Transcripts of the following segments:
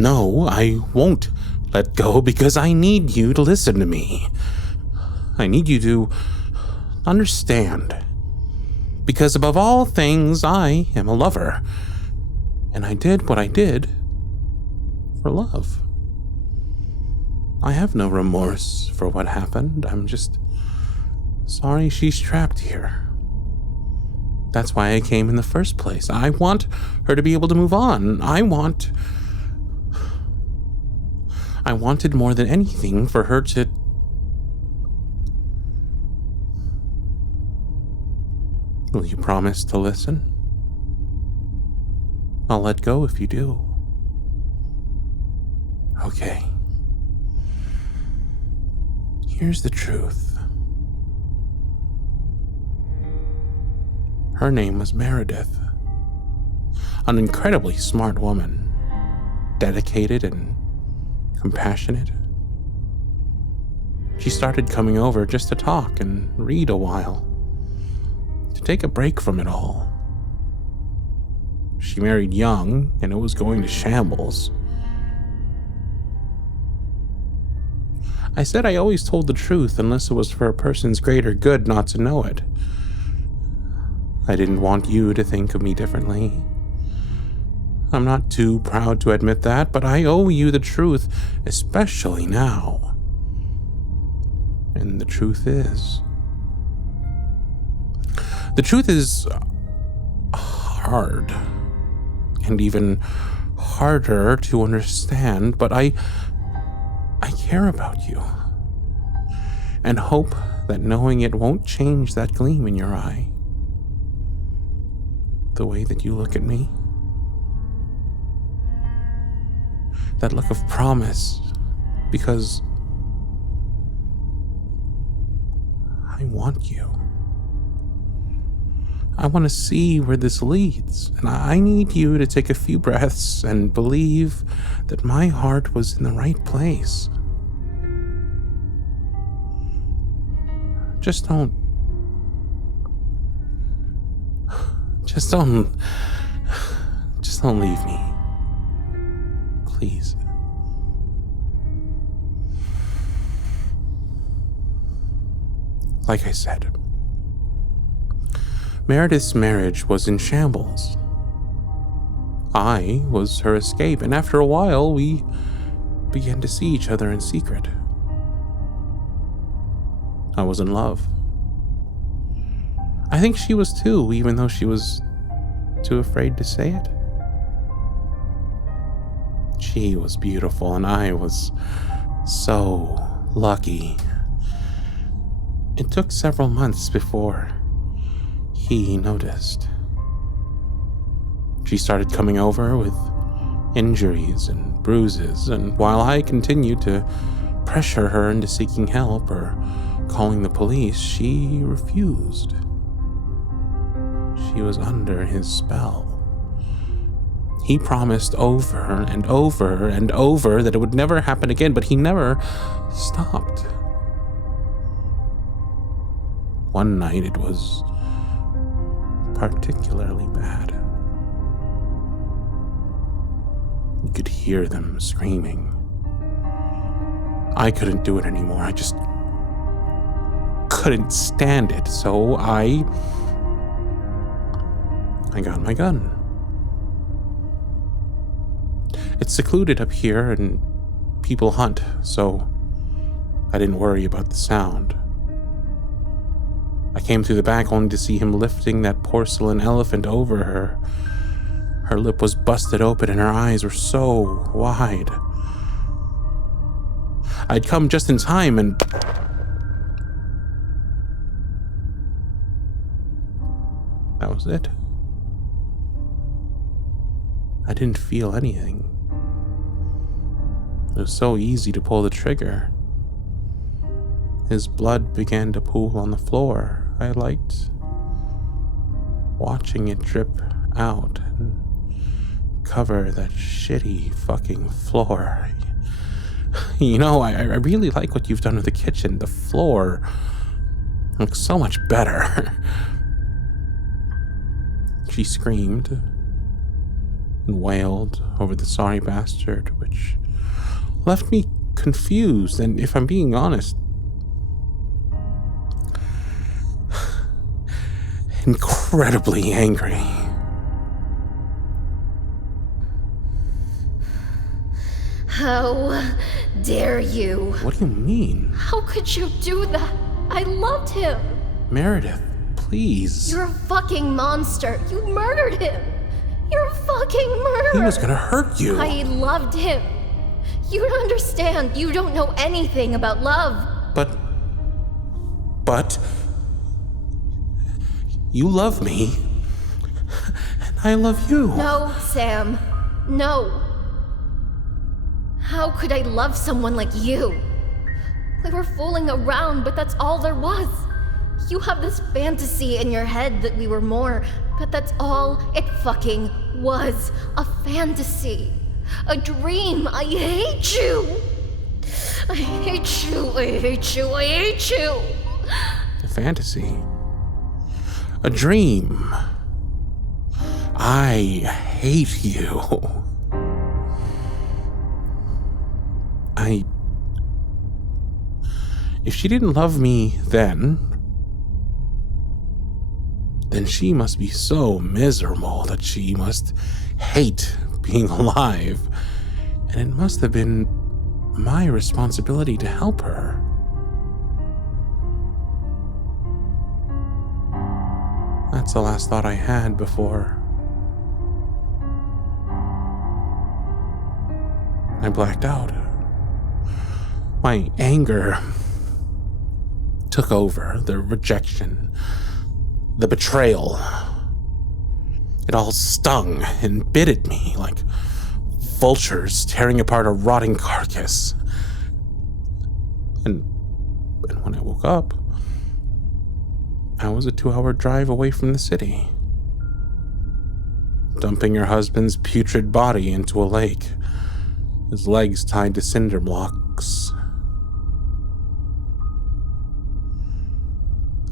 No, I won't let go because I need you to listen to me. I need you to understand. Because above all things, I am a lover. And I did what I did for love. I have no remorse for what happened. I'm just sorry she's trapped here. That's why I came in the first place. I want her to be able to move on. I wanted more than anything for her to... Will you promise to listen? I'll let go if you do. Okay. Here's the truth. Her name was Meredith. An incredibly smart woman. Dedicated and compassionate. She started coming over just to talk and read a while. To take a break from it all. She married young, and it was going to shambles. I said I always told the truth unless it was for a person's greater good not to know it. I didn't want you to think of me differently. I'm not too proud to admit that, but I owe you the truth, especially now. And the truth is... The truth is hard, and even harder to understand, but I care about you, and hope that knowing it won't change that gleam in your eye. The way that you look at me. That look of promise, because I want you. I want to see where this leads, and I need you to take a few breaths and believe that my heart was in the right place. Just don't leave me. Please. Like I said, Meredith's marriage was in shambles. I was her escape, and after a while, we began to see each other in secret. I was in love. I think she was too, even though she was too afraid to say it. She was beautiful, and I was so lucky. It took several months before he noticed. She started coming over with injuries and bruises, and while I continued to pressure her into seeking help or calling the police, she refused. She was under his spell. He promised over and over and over that it would never happen again, but he never stopped. One night it was particularly bad. You could hear them screaming. I couldn't do it anymore. I just couldn't stand it, so I got my gun. It's secluded up here and people hunt, so I didn't worry about the sound. I came through the back only to see him lifting that porcelain elephant over her. Her lip was busted open and her eyes were so wide. I'd come just in time and... that was it. I didn't feel anything. It was so easy to pull the trigger. His blood began to pool on the floor. I liked watching it drip out and cover that shitty fucking floor. You know, I really like what you've done with the kitchen. The floor looks so much better. She screamed and wailed over the sorry bastard, which left me confused and, if I'm being honest, incredibly angry. How dare you? What do you mean? How could you do that? I loved him. Meredith, please. You're a fucking monster. You murdered him. You're a fucking murderer. He was gonna hurt you. I loved him. You don't understand. You don't know anything about love. But... you love me. And I love you. No, Sam. No. How could I love someone like you? We were fooling around, but that's all there was. You have this fantasy in your head that we were more, but that's all it fucking was. A fantasy. A dream. I hate you. I hate you. I hate you. I hate you. A fantasy. A dream. I hate you. If she didn't love me then she must be so miserable that she must hate being alive. And it must have been my responsibility to help her. That's the last thought I had before I blacked out. My anger took over, the rejection, the betrayal. It all stung and bit at me like vultures tearing apart a rotting carcass. And when I woke up, I was a 2-hour drive away from the city, dumping her husband's putrid body into a lake, his legs tied to cinder blocks.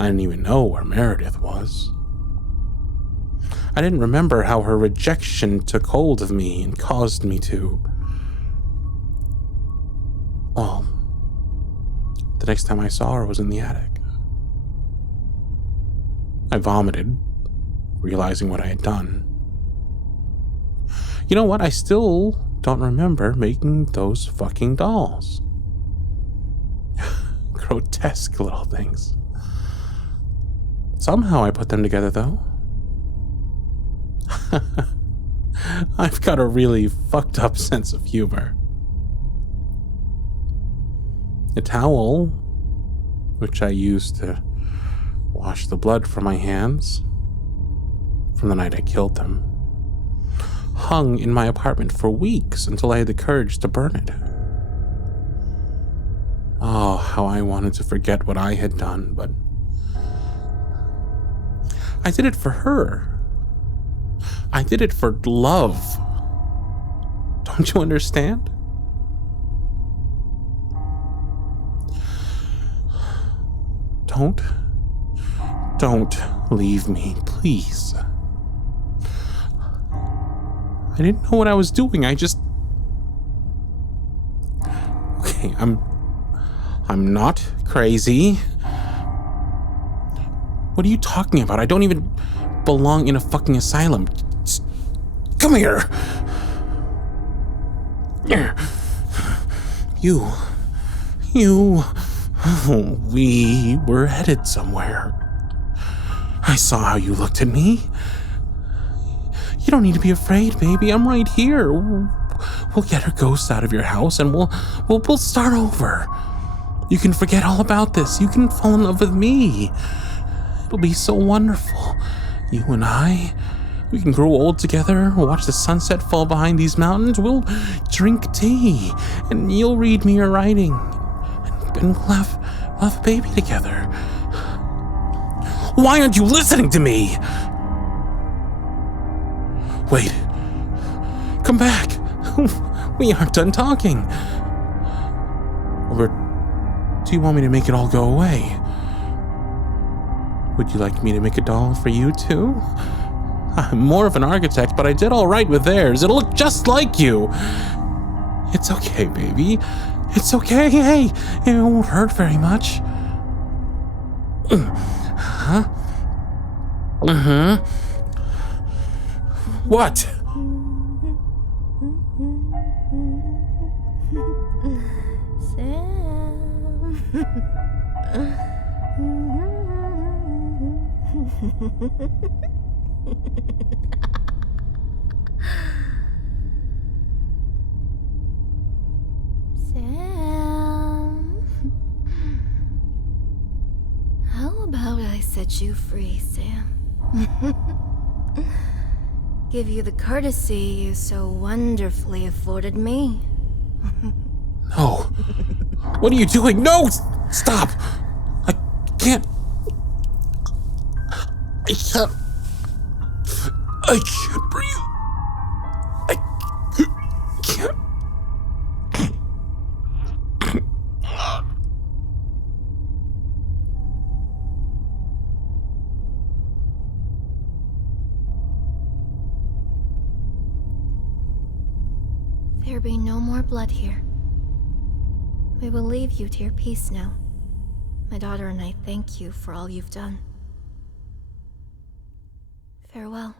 I didn't even know where Meredith was. I didn't remember how her rejection took hold of me and caused me to... Well, the next time I saw her was in the attic. I vomited, realizing what I had done. You know what? I still don't remember making those fucking dolls. Grotesque little things. Somehow I put them together, though. I've got a really fucked up sense of humor. A towel, which I used to wash the blood from my hands from the night I killed them, hung in my apartment for weeks until I had the courage to burn it. Oh, how I wanted to forget what I had done, but I did it for her. I did it for love. Don't you understand? Don't leave me, please. I didn't know what I was doing. Okay, I'm not crazy. What are you talking about? I don't even belong in a fucking asylum. Just come here. We were headed somewhere. I saw how you looked at me. You don't need to be afraid, baby. I'm right here. We'll get her ghost out of your house and we'll start over. You can forget all about this. You can fall in love with me. It'll be so wonderful. You and I, we can grow old together. We'll watch the sunset fall behind these mountains. We'll drink tea and you'll read me your writing. And we'll have a baby together. Why aren't you listening to me? Wait. Come back. We aren't done talking. Or do you want me to make it all go away? Would you like me to make a doll for you too? I'm more of an architect, but I did all right with theirs. It'll look just like you. It's okay, baby. It's okay. Hey, it won't hurt very much. Huh? What? Sam. How about I set you free, Sam? Give you the courtesy you so wonderfully afforded me. No. What are you doing? No! Stop! I can't. I can't breathe. I can't. There be no more blood here. We will leave you to your peace now. My daughter and I thank you for all you've done. Farewell.